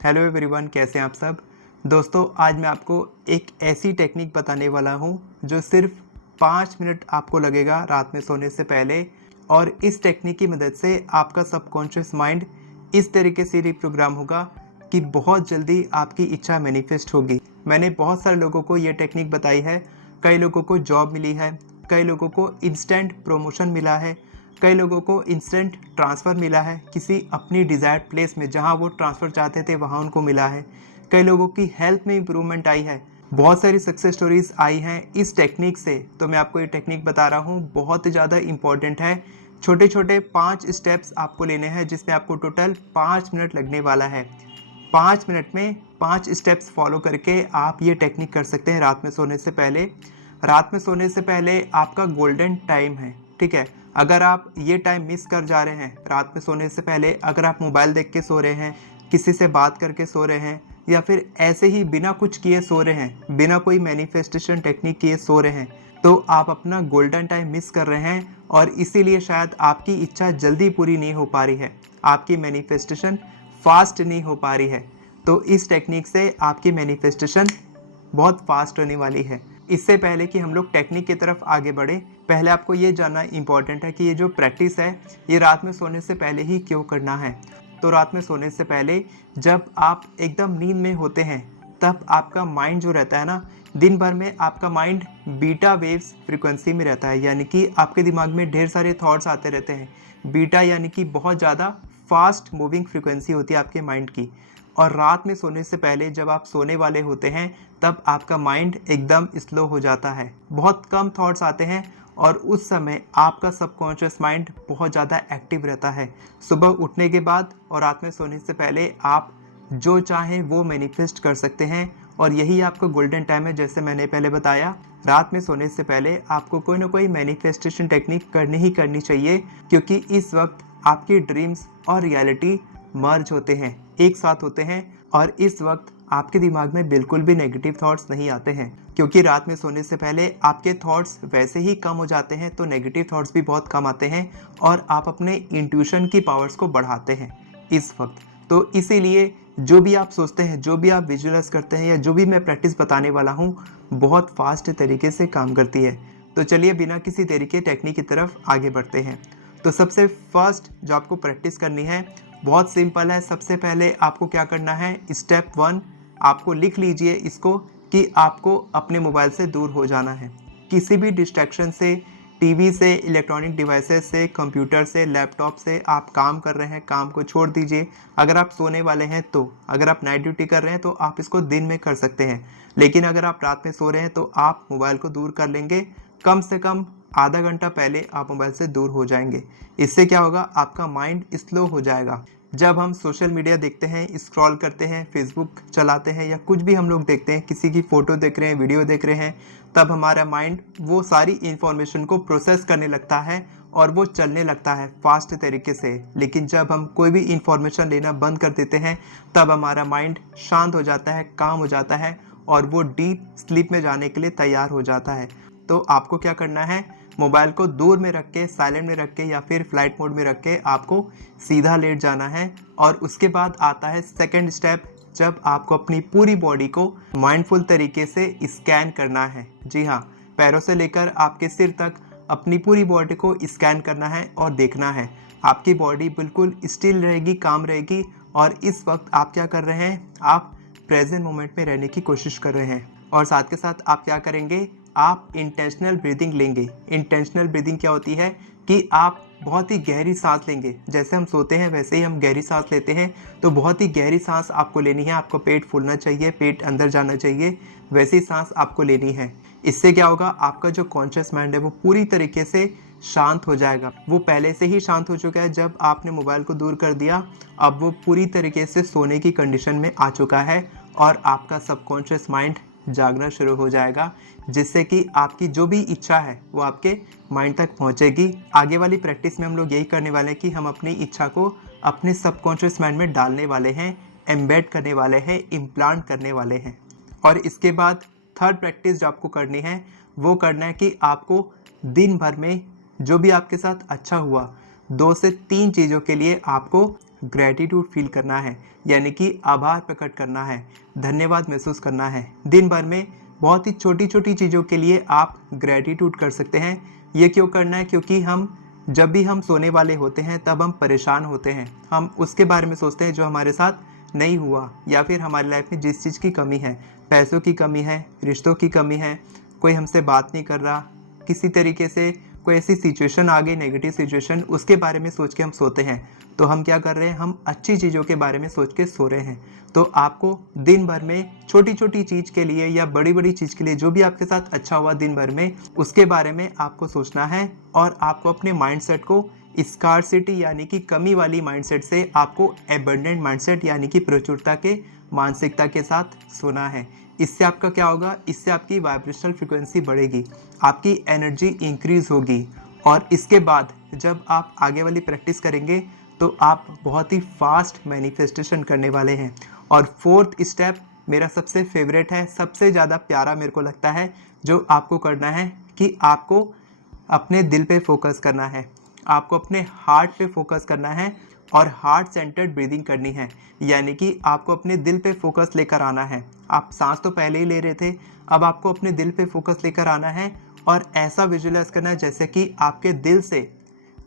Hello everyone, कैसे हैं आप सब। दोस्तों, आज मैं आपको एक ऐसी टेक्निक बताने वाला हूं जो सिर्फ 5 मिनट आपको लगेगा रात में सोने से पहले। और इस टेक्निक की मदद से आपका सबकॉन्शियस माइंड इस तरीके से रिप्रोग्राम होगा कि बहुत जल्दी आपकी इच्छा मैनिफेस्ट होगी। मैंने बहुत सारे लोगों को ये टेक्निक बताई है। कई लोगों को जॉब मिली है, कई लोगों को इंस्टेंट प्रमोशन मिला है, कई लोगों को इंस्टेंट ट्रांसफ़र मिला है किसी अपनी डिज़ायर्ड प्लेस में, जहां वो ट्रांसफ़र चाहते थे वहां उनको मिला है। कई लोगों की हेल्थ में इम्प्रूवमेंट आई है। बहुत सारी सक्सेस स्टोरीज आई हैं इस टेक्निक से। तो मैं आपको ये टेक्निक बता रहा हूँ, बहुत ही ज़्यादा इंपॉर्टेंट है। छोटे छोटे 5 स्टेप्स आपको लेने हैं जिसमें आपको टोटल 5 मिनट लगने वाला है। 5 मिनट में 5 स्टेप्स फॉलो करके आप ये टेक्निक कर सकते हैं रात में सोने से पहले। रात में सोने से पहले आपका गोल्डन टाइम है, ठीक है। अगर आप ये टाइम मिस कर जा रहे हैं रात में सोने से पहले, अगर आप मोबाइल देख के सो रहे हैं, किसी से बात करके सो रहे हैं, या फिर ऐसे ही बिना कुछ किए सो रहे हैं, बिना कोई मैनिफेस्टेशन टेक्निक किए सो रहे हैं, तो आप अपना गोल्डन टाइम मिस कर रहे हैं। और इसीलिए शायद आपकी इच्छा जल्दी पूरी नहीं हो पा रही है, आपकी मैनिफेस्टेशन फास्ट नहीं हो पा रही है। तो इस टेक्निक से आपकी मैनिफेस्टेशन बहुत फास्ट होने वाली है। इससे पहले कि हम लोग टेक्निक की तरफ आगे बढ़े, पहले आपको ये जानना इम्पॉर्टेंट है कि ये जो प्रैक्टिस है ये रात में सोने से पहले ही क्यों करना है। तो रात में सोने से पहले जब आप एकदम नींद में होते हैं, तब आपका माइंड जो रहता है ना, दिन भर में आपका माइंड बीटा वेव्स फ्रीक्वेंसी में रहता है, यानी कि आपके दिमाग में ढेर सारे थॉट्स आते रहते हैं। बीटा यानी कि बहुत ज़्यादा फास्ट मूविंग फ्रीक्वेंसी होती है आपके माइंड की। और रात में सोने से पहले जब आप सोने वाले होते हैं, तब आपका माइंड एकदम स्लो हो जाता है, बहुत कम थॉट्स आते हैं। और उस समय आपका सबकॉन्शियस माइंड बहुत ज़्यादा एक्टिव रहता है। सुबह उठने के बाद और रात में सोने से पहले आप जो चाहें वो मैनिफेस्ट कर सकते हैं। और यही आपका गोल्डन टाइम है। जैसे मैंने पहले बताया, रात में सोने से पहले आपको कोई ना कोई मैनिफेस्टेशन टेक्निक करनी ही करनी चाहिए, क्योंकि इस वक्त आपकी ड्रीम्स और रियलिटी मर्ज होते हैं, एक साथ होते हैं। और इस वक्त आपके दिमाग में बिल्कुल भी नेगेटिव थॉट्स नहीं आते हैं, क्योंकि रात में सोने से पहले आपके थॉट्स वैसे ही कम हो जाते हैं, तो नेगेटिव थॉट्स भी बहुत कम आते हैं और आप अपने इंट्यूशन की पावर्स को बढ़ाते हैं इस वक्त। तो इसीलिए जो भी आप सोचते हैं, जो भी आप विजुअलाइज करते हैं, या जो भी मैं प्रैक्टिस बताने वाला हूँ, बहुत फास्ट तरीके से काम करती है। तो चलिए बिना किसी देरी के टेक्निक की तरफ आगे बढ़ते हैं। तो सबसे फर्स्ट जो आपको प्रैक्टिस करनी है बहुत सिंपल है। सबसे पहले आपको क्या करना है, स्टेप 1 आपको लिख लीजिए इसको, कि आपको अपने मोबाइल से दूर हो जाना है। किसी भी डिस्ट्रैक्शन से, टीवी से, इलेक्ट्रॉनिक डिवाइसेस से, कंप्यूटर से, लैपटॉप से आप काम कर रहे हैं, काम को छोड़ दीजिए। अगर आप सोने वाले हैं तो, अगर आप नाइट ड्यूटी कर रहे हैं तो आप इसको दिन में कर सकते हैं, लेकिन अगर आप रात में सो रहे हैं तो आप मोबाइल को दूर कर लेंगे। कम से कम आधा घंटा पहले आप मोबाइल से दूर हो जाएंगे। इससे क्या होगा, आपका माइंड स्लो हो जाएगा। जब हम सोशल मीडिया देखते हैं, स्क्रॉल करते हैं, फेसबुक चलाते हैं, या कुछ भी हम लोग देखते हैं, किसी की फ़ोटो देख रहे हैं, वीडियो देख रहे हैं, तब हमारा माइंड वो सारी इन्फॉर्मेशन को प्रोसेस करने लगता है और वो चलने लगता है फास्ट तरीके से। लेकिन जब हम कोई भी इन्फॉर्मेशन लेना बंद कर देते हैं, तब हमारा माइंड शांत हो जाता है, काम हो जाता है, और वो डीप स्लीप में जाने के लिए तैयार हो जाता है। तो आपको क्या करना है, मोबाइल को दूर में रख के, साइलेंट में रख के, या फिर फ्लाइट मोड में रख के आपको सीधा लेट जाना है। और उसके बाद आता है सेकंड स्टेप, जब आपको अपनी पूरी बॉडी को माइंडफुल तरीके से स्कैन करना है। जी हाँ, पैरों से लेकर आपके सिर तक अपनी पूरी बॉडी को स्कैन करना है और देखना है। आपकी बॉडी बिल्कुल स्टिल रहेगी, काम रहेगी, और इस वक्त आप क्या कर रहे हैं, आप प्रेजेंट मोमेंट में रहने की कोशिश कर रहे हैं। और साथ के साथ आप क्या करेंगे, आप इंटेंशनल ब्रीदिंग लेंगे। इंटेंशनल ब्रीदिंग क्या होती है, कि आप बहुत ही गहरी सांस लेंगे। जैसे हम सोते हैं वैसे ही हम गहरी सांस लेते हैं, तो बहुत ही गहरी सांस आपको लेनी है। आपको पेट फूलना चाहिए, पेट अंदर जाना चाहिए, वैसी सांस आपको लेनी है। इससे क्या होगा, आपका जो कॉन्शियस माइंड है वो पूरी तरीके से शांत हो जाएगा। वो पहले से ही शांत हो चुका है जब आपने मोबाइल को दूर कर दिया। अब वो पूरी तरीके से सोने की कंडीशन में आ चुका है, और आपका सबकॉन्शियस माइंड जागना शुरू हो जाएगा, जिससे कि आपकी जो भी इच्छा है वो आपके माइंड तक पहुंचेगी। आगे वाली प्रैक्टिस में हम लोग यही करने वाले हैं कि हम अपनी इच्छा को अपने सबकॉन्शियस माइंड में डालने वाले हैं, एम्बेड करने वाले हैं, इम्प्लांट करने वाले हैं। और इसके बाद थर्ड प्रैक्टिस जो आपको करनी है, वो करना है कि आपको दिन भर में जो भी आपके साथ अच्छा हुआ, 2 से 3 चीज़ों के लिए आपको ग्रैटिट्यूड फील करना है, यानी कि आभार प्रकट करना है, धन्यवाद महसूस करना है। दिन भर में बहुत ही छोटी छोटी चीज़ों के लिए आप ग्रैटिट्यूड कर सकते हैं। ये क्यों करना है? क्योंकि जब भी हम सोने वाले होते हैं तब हम परेशान होते हैं, हम उसके बारे में सोचते हैं जो हमारे साथ नहीं हुआ, या फिर हमारी लाइफ में जिस चीज़ की कमी है, पैसों की कमी है, रिश्तों की कमी है, कोई हमसे बात नहीं कर रहा, किसी तरीके से कोई ऐसी सिचुएशन आ गई, नेगेटिव सिचुएशन, उसके बारे में सोच के हम सोते हैं। तो हम क्या कर रहे हैं? हम अच्छी चीज़ों के बारे में सोच के सो रहे हैं। तो आपको दिन भर में छोटी छोटी चीज़ के लिए या बड़ी बड़ी चीज़ के लिए, जो भी आपके साथ अच्छा हुआ दिन भर में, उसके बारे में आपको सोचना है। और आपको अपने माइंडसेट को स्कार्सिटी यानी कि कमी वाली माइंडसेट से आपको एबंडेंट माइंडसेट यानी कि प्रचुरता के मानसिकता के साथ सोना है। इससे आपका क्या होगा? इससे आपकी वाइब्रेशनल फ्रिक्वेंसी बढ़ेगी, आपकी एनर्जी इंक्रीज होगी। और इसके बाद जब आप आगे वाली प्रैक्टिस करेंगे तो आप बहुत ही फास्ट मैनिफेस्टेशन करने वाले हैं। और फोर्थ स्टेप मेरा सबसे फेवरेट है, सबसे ज़्यादा प्यारा मेरे को लगता है, जो आपको करना है कि आपको अपने दिल पे फोकस करना है, आपको अपने हार्ट पे फोकस करना है और हार्ट सेंटर्ड ब्रीदिंग करनी है। यानी कि आपको अपने दिल पे फोकस लेकर आना है। आप सांस तो पहले ही ले रहे थे, अब आपको अपने दिल पे फोकस लेकर आना है और ऐसा विजुअलाइज करना है जैसे कि आपके दिल से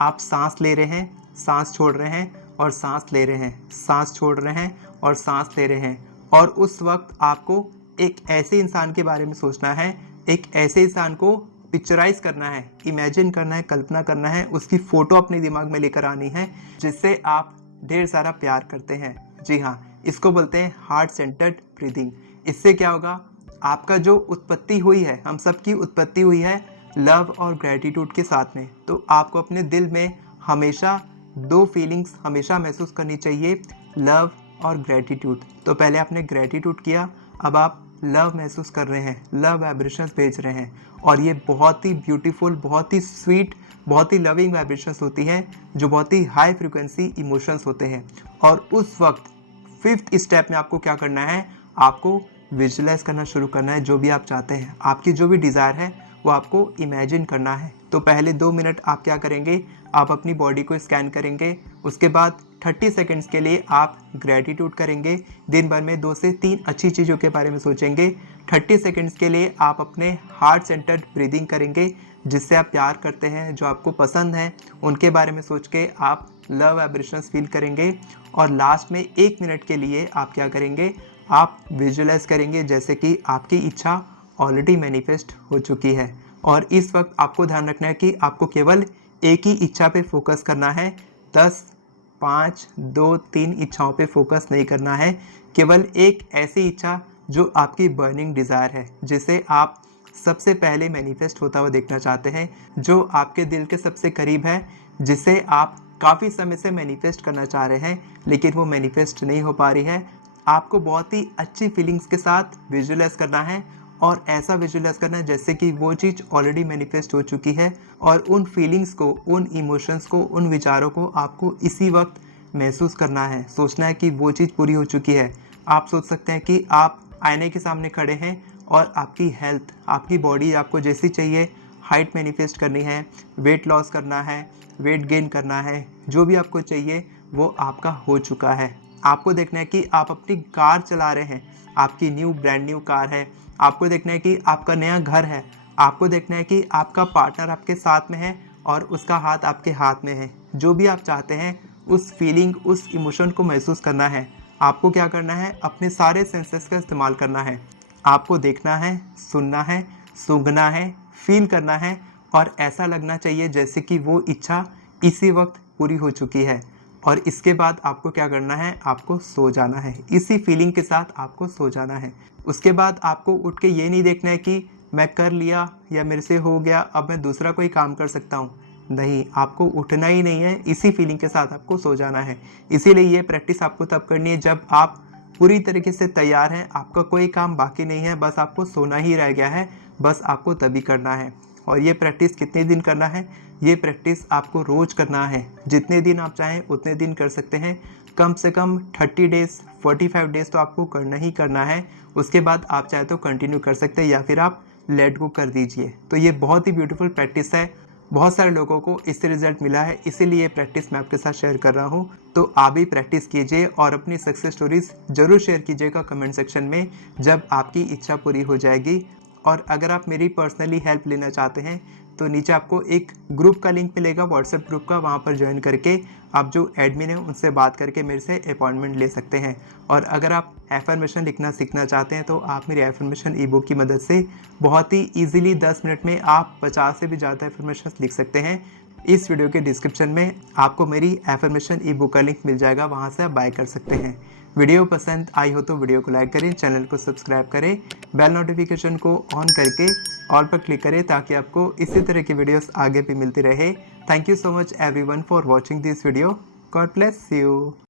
आप सांस ले रहे हैं, सांस छोड़ रहे हैं और सांस ले रहे हैं, सांस छोड़ रहे हैं और सांस ले रहे हैं। और उस वक्त आपको एक ऐसे इंसान के बारे में सोचना है, एक ऐसे इंसान को पिक्चराइज करना है, इमेजिन करना है, कल्पना करना है, उसकी फ़ोटो अपने दिमाग में लेकर आनी है, जिससे आप ढेर सारा प्यार करते हैं। जी हाँ, इसको बोलते हैं हार्ट सेंटर्ड ब्रीदिंग। इससे क्या होगा? आपका जो उत्पत्ति हुई है, हम सब की उत्पत्ति हुई है लव और ग्रैटिट्यूड के साथ में। तो आपको अपने दिल में हमेशा दो फीलिंग्स हमेशा महसूस करनी चाहिए, लव और ग्रैटिट्यूड। तो पहले आपने ग्रैटिट्यूड किया, अब आप लव महसूस कर रहे हैं, लव वाइब्रेशंस भेज रहे हैं। और ये बहुत ही ब्यूटीफुल, बहुत ही स्वीट, बहुत ही लविंग वाइब्रेशंस होती हैं, जो बहुत ही हाई फ्रिक्वेंसी इमोशंस होते हैं। और उस वक्त फिफ्थ स्टेप में आपको क्या करना है? आपको विजुअलाइज करना शुरू करना है। जो भी आप चाहते हैं, आपकी जो भी डिज़ायर है, वो आपको इमेजिन करना है। तो पहले 2 मिनट आप क्या करेंगे? आप अपनी बॉडी को स्कैन करेंगे। उसके बाद 30 सेकंड्स के लिए आप ग्रैटिट्यूड करेंगे। दिन भर में 2 से 3 अच्छी चीज़ों के बारे में सोचेंगे। 30 सेकंड्स के लिए आप अपने हार्ट सेंटर्ड ब्रीदिंग करेंगे, जिससे आप प्यार करते हैं, जो आपको पसंद है, उनके बारे में सोच के आप लव वाइब्रेशंस फील करेंगे। और लास्ट में 1 मिनट के लिए आप क्या करेंगे? आप विजुअलाइज करेंगे जैसे कि आपकी इच्छा ऑलरेडी मैनिफेस्ट हो चुकी है। और इस वक्त आपको ध्यान रखना है कि आपको केवल एक ही इच्छा पे फोकस करना है। 10, 5, 2, 3 इच्छाओं पे फोकस नहीं करना है। केवल एक ऐसी इच्छा जो आपकी बर्निंग डिज़ायर है, जिसे आप सबसे पहले मैनिफेस्ट होता हुआ देखना चाहते हैं, जो आपके दिल के सबसे करीब है, जिसे आप काफ़ी समय से मैनिफेस्ट करना चाह रहे हैं, लेकिन वो मैनिफेस्ट नहीं हो पा रही है। आपको बहुत ही अच्छी फीलिंग्स के साथ विजुअलाइज करना है, और ऐसा विजुअलाइज करना है जैसे कि वो चीज़ ऑलरेडी मैनिफेस्ट हो चुकी है। और उन फीलिंग्स को, उन इमोशंस को, उन विचारों को आपको इसी वक्त महसूस करना है, सोचना है कि वो चीज़ पूरी हो चुकी है। आप सोच सकते हैं कि आप आईने के सामने खड़े हैं और आपकी हेल्थ, आपकी बॉडी आपको जैसी चाहिए, हाइट मैनिफेस्ट करनी है, वेट लॉस करना है, वेट गेन करना है, जो भी आपको चाहिए वो आपका हो चुका है। आपको देखना है कि आप अपनी कार चला रहे हैं, आपकी ब्रांड न्यू कार है। आपको देखना है कि आपका नया घर है। आपको देखना है कि आपका पार्टनर आपके साथ में है और उसका हाथ आपके हाथ में है। जो भी आप चाहते हैं, उस फीलिंग, उस इमोशन को महसूस करना है। आपको क्या करना है? अपने सारे सेंसेस का इस्तेमाल करना है। आपको देखना है, सुनना है, सूंघना है, फील करना है, और ऐसा लगना चाहिए जैसे कि वो इच्छा इसी वक्त पूरी हो चुकी है। और इसके बाद आपको क्या करना है? आपको सो जाना है। इसी फीलिंग के साथ आपको सो जाना है। उसके बाद आपको उठ के ये नहीं देखना है कि मैं कर लिया या मेरे से हो गया, अब मैं दूसरा कोई काम कर सकता हूँ। नहीं, आपको उठना ही नहीं है, इसी फीलिंग के साथ आपको सो जाना है। इसीलिए ये प्रैक्टिस आपको तब करनी है जब आप पूरी तरीके से तैयार हैं, आपका कोई काम बाकी नहीं है, बस आपको सोना ही रह गया है, बस आपको तभी करना है। और ये प्रैक्टिस कितने दिन करना है? ये प्रैक्टिस आपको रोज़ करना है। जितने दिन आप चाहें उतने दिन कर सकते हैं। कम से कम 30 डेज़, 45 डेज़ तो आपको करना ही करना है। उसके बाद आप चाहे तो कंटिन्यू कर सकते हैं या फिर आप लेट गो कर दीजिए। तो ये बहुत ही ब्यूटीफुल प्रैक्टिस है, बहुत सारे लोगों को इससे रिजल्ट मिला है, इसीलिए प्रैक्टिस मैं आपके साथ शेयर कर रहा हूँ। तो आप भी प्रैक्टिस कीजिए और अपनी सक्सेस स्टोरीज ज़रूर शेयर कीजिएगा कमेंट सेक्शन में जब आपकी इच्छा पूरी हो जाएगी। और अगर आप मेरी पर्सनली हेल्प लेना चाहते हैं तो नीचे आपको एक ग्रुप का लिंक मिलेगा, व्हाट्सएप ग्रुप का, वहाँ पर ज्वाइन करके आप जो एडमिन है उनसे बात करके मेरे से अपॉइंटमेंट ले सकते हैं। और अगर आप एफर्मेशन लिखना सीखना चाहते हैं तो आप मेरी एफर्मेशन ई बुक की मदद से बहुत ही ईजिली 10 मिनट में आप 50 से भी ज़्यादा एफर्मेशन लिख सकते हैं। इस वीडियो के डिस्क्रिप्शन में आपको मेरी एफर्मेशन ई बुक का लिंक मिल जाएगा, वहाँ से आप बाय कर सकते हैं। वीडियो पसंद आई हो तो वीडियो को लाइक करें, चैनल को सब्सक्राइब करें, बेल नोटिफिकेशन को ऑन करके ऑल पर क्लिक करें ताकि आपको इसी तरह की वीडियोस आगे भी मिलती रहे। Thank you so much everyone for watching this video. God bless you.